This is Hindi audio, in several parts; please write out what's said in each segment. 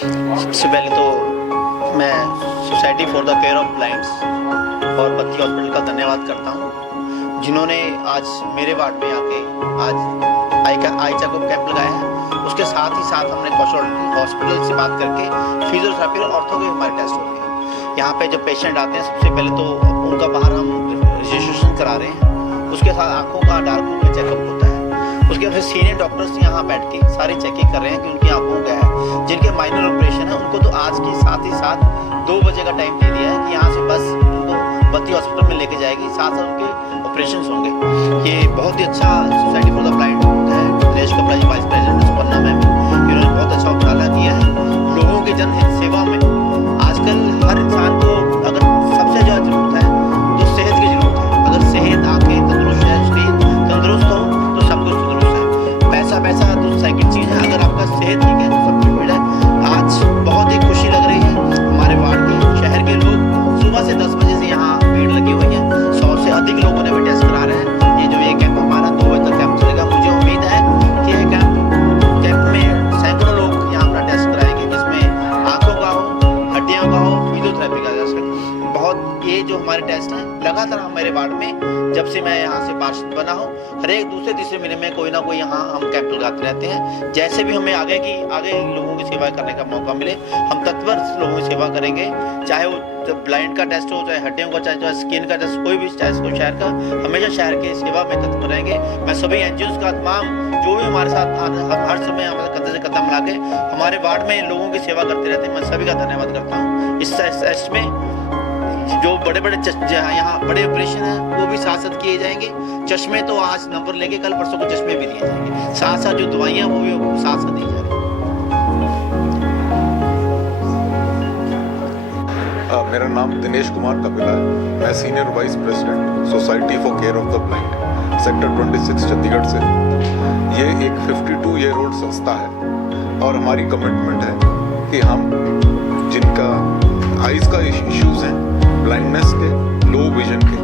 सबसे पहले तो मैं society for the care of blinds और बत्ती हॉस्पिटल का धन्यवाद करता हूँ, जिन्होंने आज मेरे वार्ड में आके आज आई चेकअप कैंप लगाया है। उसके साथ ही साथ हमने हॉस्पिटल से बात करके फिजियोथेरेपी और ऑर्थो के हमारे टेस्ट हो रहे हैं। यहाँ पे जब पेशेंट आते हैं, सबसे पहले तो उनका बाहर हम रजिस्ट्रेशन करा रहे हैं। उसके साथ आँखों का डार्क रूम में चेकअप होता है। उसके बाद फिर सीनियर डॉक्टर्स यहाँ बैठ के सारी चेकिंग कर रहे हैं कि उनकी आंखों का है। जिनके माइनर ऑपरेशन है उनको तो आज के साथ ही साथ 2 बजे का टाइम दे दिया है कि यहाँ से बस उनको बत्ती हॉस्पिटल में लेके जाएगी, साथ साथ उनके ऑपरेशन होंगे। ये बहुत ही अच्छा सोसाइटी फॉर द ब्लाइंड है। दिनेश कपड़ा जी वाइस प्रेसिडेंट सुपर्णा मैम, इन्होंने बहुत अच्छा उपराला किया है लोगों के जनहित सेवा में। आजकल हर इंसान को अगर सबसे ज़्यादा जरूरत है तो सेहत की जरूरत है। अगर सेहत आंखें तंदुरुस्त है, शरीर तंदुरुस्त हो तो सब कुछ तंदुरुस्त है। पैसा तो सेकंड चीज़ है, अगर आपका सेहत ठीक है तो सब कुछ मिल है। आज बहुत ही खुशी लग रही है। हमारे वार्ड के शहर के लोग सुबह से 10 बजे से यहाँ भीड़ लगी हुई है। 100 से अधिक लोगों ने भी टेस्ट करा रहे हैं। ये कैंप हमारा 2 बजे तक कैंप चलेगा। मुझे उम्मीद है कि ये कैंप में सैकड़ों लोग यहाँ अपना टेस्ट कराएंगे, जिसमें आंखों का हो, हड्डियों का हो, फिजियोथेरेपी का बहुत ये जो हमारे टेस्ट हैं लगातार हमारे वार्ड में जब से मैं यहाँ से पार्षद बना हूँ, हर एक दूसरे तीसरे महीने में कोई ना कोई यहाँ हम कैंप लगाते रहते हैं। जैसे भी हमें आगे लोगों की सेवा करने का मौका मिले, हम तत्पर लोगों की सेवा करेंगे। चाहे वो ब्लाइंड का टेस्ट हो, चाहे हड्डियों का, चाहे स्किन का टेस्ट, कोई भी टेस्ट हो शहर का, हमेशा शहर के सेवा में तत्पर रहेंगे। मैं सभी एनजीओ का तमाम जो भी हमारे साथ हर समय हमारे कंधे से कंधा मिला के हमारे वार्ड में लोगों की सेवा करते रहते हैं, मैं सभी का धन्यवाद करता हूँ। इस टेस्ट में जो बड़े यहाँ बड़े ऑपरेशन हैं वो भी साथ साथ किए जाएंगे। चश्मे तो आज नंबर लेके कल परसों को चश्मे भी दिए जाएंगे। साथ साथ जो दवाइयाँ वो भी साथ साथ दी जा रही हैं। मेरा नाम दिनेश कुमार कपिला है। मैं senior vice president society for care of the blind sector 26 Chandigarh से। ये एक 52 ईयर ओल्ड संस्था है और हमारी कमिटमेंट है कि हम जिनका आइज का इश्यूज हैं, ब्लाइंडनेस के, लो विजन के,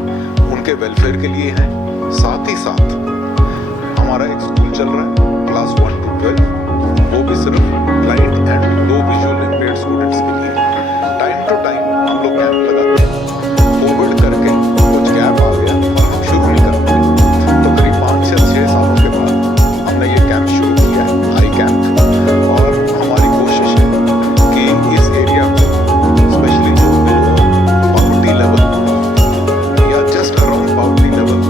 उनके वेलफेयर के लिए हैं। साथ ही साथ हमारा एक स्कूल चल रहा है क्लास 1 to 12, वो भी सिर्फ blind and low visual impaired students के लिए। टाइम टू टाइम हम लोग कैंप लगाते हैं। कोविड करके कुछ गैप आ गया और हम शुरू नहीं कर पाए, तो करीब 5 से 6 सालों के बाद हमने ये कैंप शुरू किया है, आई कैंप। और हमारी कोशिश है कि इस एरिया में स्पेशली जो पॉवर्टी लेवल या जस्ट अराउंड पॉवर्टी लेवल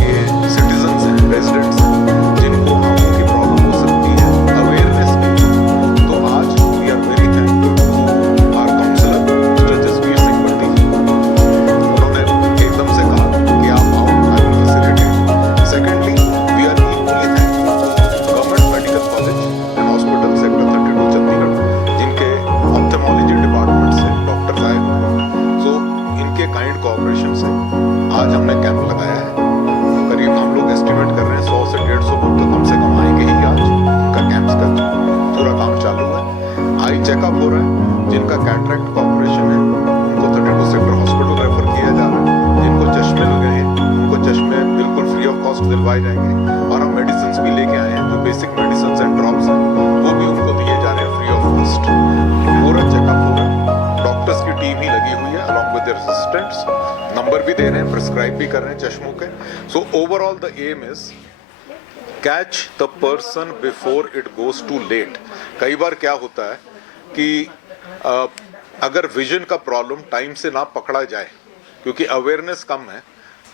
के सिटीजन्स हैं, रेजिडेंट्स हैं, जिनको आंखों की प्रॉब्लम हो सकती है, अवेयरनेस की। तो आज we are very thankful to our councillor mister Jasvir Singh Bunty ji. उन्होंने एकदम से कहा कि आप आओ, I will facilitate. Secondly, we are equally thankful government medical college and hospital sector 32 Chandigarh, जिनके ऑप्थेमोलॉजी डिपार्टमेंट से डॉक्टर्स आए हुए हैं। सो इनके काइंड कोऑपरेशन से आज हमने कैंप लगाया है। करीब हम लोग एस्टिमेट कर रहे हैं 100 से 150 लोग तो कम से कम आएंगे ही आज। उनका कैंप्स का पूरा काम चालू है। आई चेकअप हो रहा है। जिनका कैटरेक्ट का ऑपरेशन है उनको 32 सेक्टर हॉस्पिटल रेफर किया जा रहा है। जिनको चश्मे लगे हैं उनको चश्मे बिल्कुल फ्री ऑफ कॉस्ट दिलवाए जाएंगे। और हम मेडिसिन भी लेके आए हैं, जो बेसिक मेडिसिन एंड ड्रॉप्स हैं वो भी उनको दिए जा रहे हैं फ्री ऑफ कॉस्ट। पूरा चेकअप हो रहा है। डॉक्टर्स की टीम ही लगी हुई है along with their assistants. Number भी दे रहे हैं, प्रिस्क्राइब भी कर रहे हैं चश्मों के। So overall the aim is catch the person before it goes too late. कई बार क्या होता है कि अगर विजन का प्रॉब्लम टाइम से ना पकड़ा जाए, क्योंकि अवेयरनेस कम है,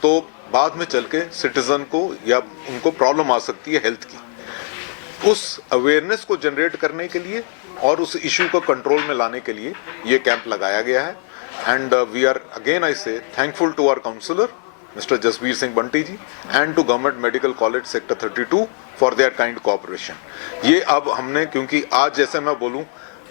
तो बाद में चल के सिटीजन को या उनको प्रॉब्लम आ सकती है हेल्थ की। उस अवेयरनेस को जनरेट करने के लिए और उस इशू को कंट्रोल में लाने के लिए ये कैंप लगाया गया है। And we are again I say thankful to our councillor mister Jasvir Singh Bunty ji and to government medical college sector 32 for their kind cooperation. ये अब हमने, क्योंकि आज जैसे मैं बोलूं,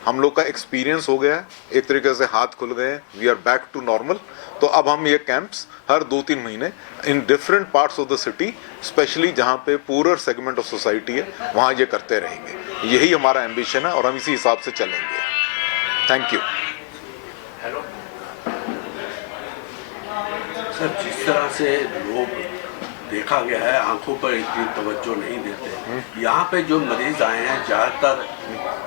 हम लोग का एक्सपीरियंस हो गया है, एक तरीके से हाथ खुल गए हैं, we are back to normal. तो अब हम ये कैंप्स हर 2-3 महीने in different parts of the city, specially जहाँ पे पूरर सेगमेंट ऑफ सोसाइटी है, वहाँ ये करते रहेंगे। यही हमारा एम्बिशन है और हम इसी हिसाब से चलेंगे। Thank you. सर, जिस तरह से लोग देखा गया है आंखों पर इतनी तवज्जो नहीं देते। यहाँ पे जो मरीज आए हैं ज़्यादातर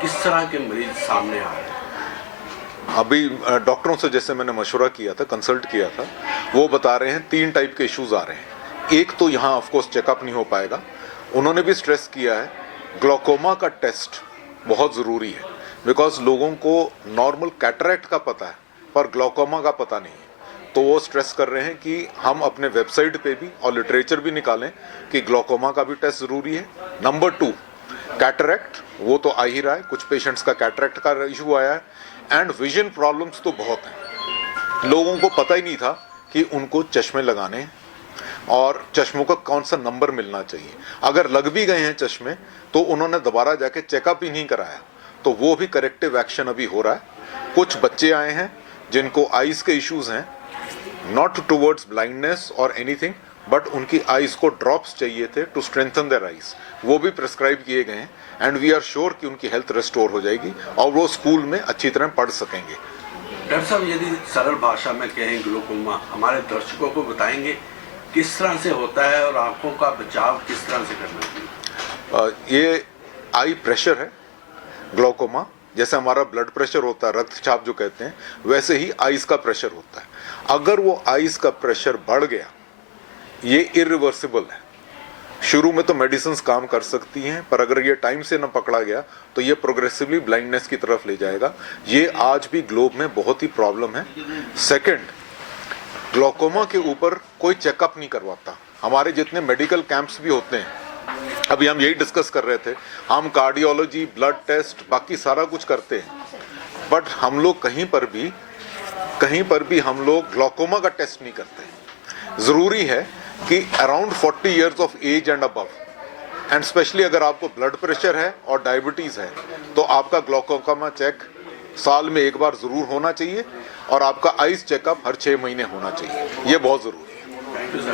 किस तरह के मरीज सामने आ रहे हैं? अभी डॉक्टरों से जैसे मैंने मशवरा किया था, कंसल्ट किया था, वो बता रहे हैं 3 टाइप के इश्यूज आ रहे हैं। एक तो यहाँ ऑफ कोर्स चेकअप नहीं हो पाएगा। उन्होंने भी स्ट्रेस किया है ग्लोकोमा का टेस्ट बहुत ज़रूरी है, बिकॉज लोगों को नॉर्मल कैटरेक्ट का पता है पर ग्लोकोमा का पता नहीं है। तो वो स्ट्रेस कर रहे हैं कि हम अपने वेबसाइट पे भी और लिटरेचर भी निकालें कि ग्लोकोमा का भी टेस्ट ज़रूरी है। नंबर 2, कैटरेक्ट, वो तो आ ही रहा है, कुछ पेशेंट्स का कैटरेक्ट का इशू आया है। एंड विजन प्रॉब्लम्स तो बहुत हैं। लोगों को पता ही नहीं था कि उनको चश्मे लगाने हैं और चश्मों का कौन सा नंबर मिलना चाहिए। अगर लग भी गए हैं चश्मे तो उन्होंने दोबारा जाके चेकअप ही नहीं कराया, तो वो भी करेक्टिव एक्शन अभी हो रहा है। कुछ बच्चे आए हैं जिनको आइज के इश्यूज हैं, नॉट टुवर्ड्स ब्लाइंडनेस और एनीथिंग, बट उनकी आइज को ड्रॉप्स चाहिए थे टू स्ट्रेंथन देयर आइज, वो भी प्रिस्क्राइब किए गए हैं। एंड वी आर श्योर कि उनकी हेल्थ रिस्टोर हो जाएगी और वो स्कूल में अच्छी तरह पढ़ सकेंगे। डॉक्टर साहब, यदि सरल भाषा में कहें ग्लोकोमा, हमारे दर्शकों को बताएंगे किस तरह से होता है और आंखों का बचाव किस तरह से करना चाहिए? ये आई प्रेशर है ग्लोकोमा। जैसे हमारा ब्लड प्रेशर होता है, रक्तचाप जो कहते हैं, वैसे ही आइज का प्रेशर होता है। अगर वो आइज का प्रेशर बढ़ गया, ये इरिवर्सिबल है। शुरू में तो मेडिसिन काम कर सकती हैं, पर अगर ये टाइम से न पकड़ा गया तो ये प्रोग्रेसिवली ब्लाइंडनेस की तरफ ले जाएगा। ये आज भी ग्लोब में बहुत ही प्रॉब्लम है। सेकंड, ग्लोकोमा के ऊपर कोई चेकअप नहीं करवाता। हमारे जितने मेडिकल कैंप्स भी होते हैं, अभी हम यही डिस्कस कर रहे थे, हम कार्डियोलॉजी, ब्लड टेस्ट, बाकी सारा कुछ करते हैं, बट हम लोग कहीं पर भी हम लोग ग्लोकोमा का टेस्ट नहीं करते। जरूरी है कि around 40 years of age and above, and specially अगर आपको ब्लड प्रेशर है और डायबिटीज है, तो आपका ग्लोकोमा चेक साल में एक बार जरूर होना चाहिए और आपका आइज चेकअप हर 6 महीने होना चाहिए। ये बहुत जरूरी है। Thank you sir.